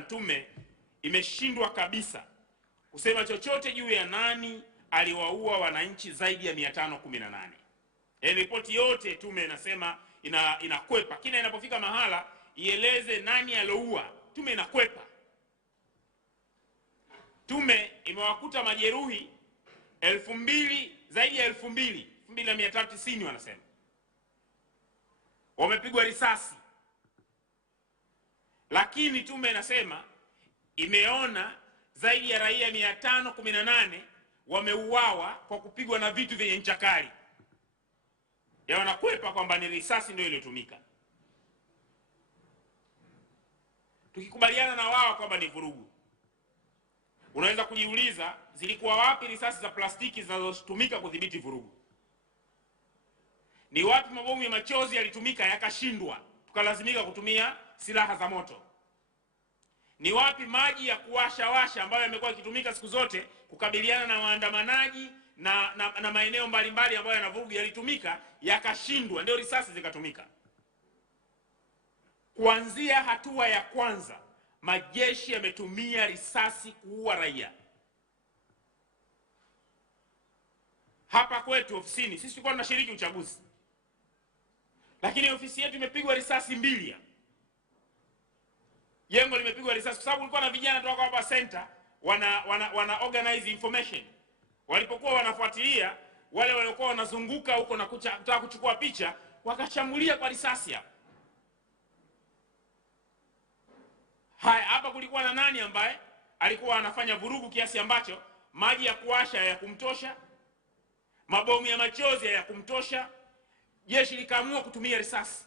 takriban tume imeshindwa kabisa kusema chochote juu ya nani aliwaua wananchi zaidi ya 518. Ripoti yote tume inasema inakwepa. Kina inapofika mahala ieleze nani aloua, tume inakwepa. Tume imewakuta majeruhi 2000, zaidi ya 2390 wanasema. Wamepigwa risasi. Lakini tume inasema imeona zaidi ya raia 518 wameuawa kwa kupigwa na vitu vyenye ncha kali. Ya wanakwepa kwamba ni risasi ndio iliyotumika. Tukikubaliana na wao kwamba ni vurugu, unaweza kujiuliza zilikuwa wapi risasi za plastiki zinazotumika kudhibiti vurugu? Ni wapi mabomu ya machozi yalitumika yakashindwa tukalazimika kutumia silaha za moto? Ni wapi maji ya kuwasha ambayo yamekuwa yakitumika siku zote kukabiliana na waandamanaji na maeneo mbalimbali ambayo yanavurugu yalitumika yakashindwa, ndio risasi zikatumika? Kuanzia hatua ya kwanza majeshi yametumia risasi kuua raia. Hapa kwetu ofisini sisi tulikuwa tunashiriki uchaguzi, lakini ofisi yetu imepigwa risasi 2. Jengo limepigwa risasi kwa sababu kulikuwa na vijana toka hapa center wana organize information. Walipokuwa wanafuatilia wale waliokuwa wanazunguka huko na kutaka kuchukua picha, wakashambulia kwa risasi hapa. Hapa kulikuwa na nani ambaye alikuwa anafanya vurugu kiasi ambacho maji ya kuwasha ya kumtosha, mabomu ya machozi ya kumtosha, jeshi likaamua kutumia risasi.